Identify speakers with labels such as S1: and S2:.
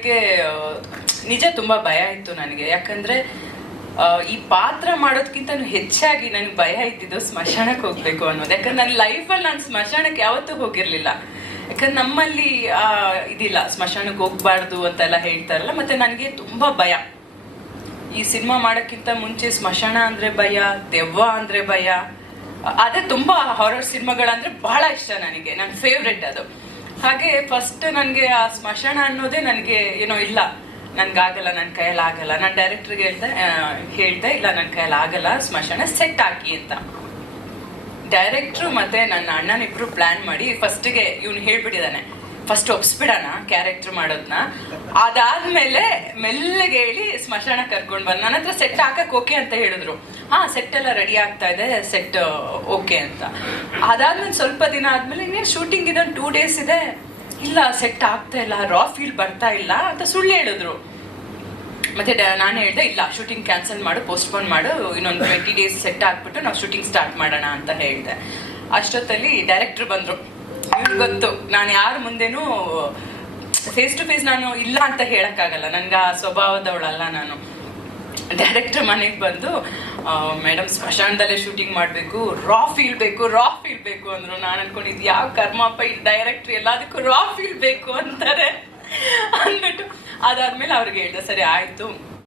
S1: ಮಾಡಲಿಕ್ಕೆ ನಿಜ ತುಂಬಾ ಭಯ ಇತ್ತು ನನಗೆ. ಯಾಕಂದ್ರೆ ಈ ಪಾತ್ರ ಮಾಡೋದಕ್ಕಿಂತ ಹೆಚ್ಚಾಗಿ ನನಗೆ ಭಯ ಇದ್ದಿದ್ದು ಸ್ಮಶಾನಕ್ಕೆ ಹೋಗ್ಬೇಕು ಅನ್ನೋದು. ಯಾಕಂದ್ರೆ ನನ್ನ ಲೈಫಲ್ಲಿ ನಾನು ಸ್ಮಶಾನಕ್ಕೆ ಯಾವತ್ತೂ ಹೋಗಿರ್ಲಿಲ್ಲ. ಯಾಕಂದ್ರೆ ನಮ್ಮಲ್ಲಿ ಇದಿಲ್ಲ, ಸ್ಮಶಾನಕ್ಕೆ ಹೋಗ್ಬಾರ್ದು ಅಂತೆಲ್ಲ ಹೇಳ್ತಾರಲ್ಲ, ಮತ್ತೆ ನನಗೆ ತುಂಬಾ ಭಯ. ಈ ಸಿನಿಮಾ ಮಾಡೋಕ್ಕಿಂತ ಮುಂಚೆ ಸ್ಮಶಾನ ಅಂದ್ರೆ ಭಯ, ದೆವ್ವ ಅಂದ್ರೆ ಭಯ. ಅದೇ ತುಂಬಾ ಹಾರರ್ ಸಿನಿಮಾಗಳಂದ್ರೆ ಬಹಳ ಇಷ್ಟ ನನಗೆ. ನನ್ನ ಫೇವ್ರೆಟ್ ಅದು. ಹಾಗೆ ಫಸ್ಟ್ ನನಗೆ ಆ ಸ್ಮಶಾನ ಅನ್ನೋದೇ ನನಗೆ ಏನೋ ಇಲ್ಲ. ನನ್ಗಾಗಲ್ಲ ನನ್ನ ಕೈಯಲ್ಲಿ ಆಗಲ್ಲ ನಾನು ಡೈರೆಕ್ಟರ್ಗೆ ಹೇಳ್ದೆ ಹೇಳ್ತೆ ಹೇಳ್ದೆ, ಇಲ್ಲ ನನ್ನ ಕೈಯಲ್ಲಿ ಆಗಲ್ಲ ಸ್ಮಶಾನ ಸೆಟ್ ಹಾಕಿ ಅಂತ. ಡೈರೆಕ್ಟ್ರು ಮತ್ತೆ ನನ್ನ ಅಣ್ಣನಿಬ್ರು ಪ್ಲಾನ್ ಮಾಡಿ ಫಸ್ಟ್ಗೆ ಇವ್ನು ಹೇಳ್ಬಿಟ್ಟಿದ್ದಾನೆ ಫಸ್ಟ್ ಒಪ್ಸ್ಬಿಡೋಣ ಕ್ಯಾರೆಕ್ಟರ್ ಮಾಡೋದನ್ನ ಅದಾದ್ಮೇಲೆ ಮೆಲ್ಲಗೆ ಹೇಳಿ ಸ್ಮಶಾನ ಕರ್ಕೊಂಡ್ ಬಂದ್. ನನ್ನ ಹತ್ರ ಸೆಟ್ ಹಾಕಕ್ ಓಕೆ ಅಂತ ಹೇಳಿದ್ರು. ಹಾ ಸೆಟ್ ಎಲ್ಲ ರೆಡಿ ಆಗ್ತಾ ಇದೆ ಸೆಟ್ ಓಕೆ ಅಂತ. ಅದಾದ್ಮೇಲೆ ಸ್ವಲ್ಪ ದಿನ ಆದ್ಮೇಲೆ ಇನ್ನೇನು ಶೂಟಿಂಗ್ ಇದೆ ಟೂ ಡೇಸ್ ಇದೆ. ಇಲ್ಲ ಸೆಟ್ ಆಗ್ತಾ ಇಲ್ಲ ರಾ ಫೀಲ್ ಬರ್ತಾ ಇಲ್ಲ ಅಂತ ಸುಳ್ಳು ಹೇಳಿದ್ರು. ಮತ್ತೆ ನಾನು ಹೇಳಿದೆ, ಇಲ್ಲ ಶೂಟಿಂಗ್ ಕ್ಯಾನ್ಸಲ್ ಮಾಡು ಪೋಸ್ಟ್ಪೋನ್ ಮಾಡು, ಇನ್ನೊಂದು ಟ್ವೆಂಟಿ ಡೇಸ್ ಸೆಟ್ ಆಗ್ಬಿಟ್ಟು ನಾವು ಶೂಟಿಂಗ್ ಸ್ಟಾರ್ಟ್ ಮಾಡೋಣ ಅಂತ ಹೇಳಿದೆ. ಅಷ್ಟೊತ್ತಲ್ಲಿ ಡೈರೆಕ್ಟರ್ ಬಂದ್ರು. ಇವ್ರಿಗೆ ಗೊತ್ತು, ನಾನು ಯಾರ ಮುಂದೆನೂ ಫೇಸ್ ಟು ಫೇಸ್ ನಾನು ಇಲ್ಲ ಅಂತ ಹೇಳೋಕ್ಕಾಗಲ್ಲ. ನನ್ಗೆ ಆ ಸ್ವಭಾವದವಳಲ್ಲ ನಾನು. ಡೈರೆಕ್ಟರ್ ಮನೆಗೆ ಬಂದು ಮೇಡಮ್ ಸ್ಮಶಾನದಲ್ಲೇ ಶೂಟಿಂಗ್ ಮಾಡಬೇಕು ರಾ ಫೀಲ್ ಬೇಕು ರಾ ಫೀಲ್ ಬೇಕು ಅಂದ್ರು. ನಾನು ಅನ್ಕೊಂಡಿದ್ದು, ಯಾವ ಕರ್ಮಪ್ಪ ಈ ಡೈರೆಕ್ಟರ್ ಎಲ್ಲದಕ್ಕೂ ರಾ ಫೀಲ್ ಬೇಕು ಅಂತಾರೆ. ಅಂದ್ಬಿಟ್ಟು ಅದಾದ್ಮೇಲೆ ಅವ್ರಿಗೆ ಹೇಳ್ದೆ, ಸರಿ, ಆಯ್ತು.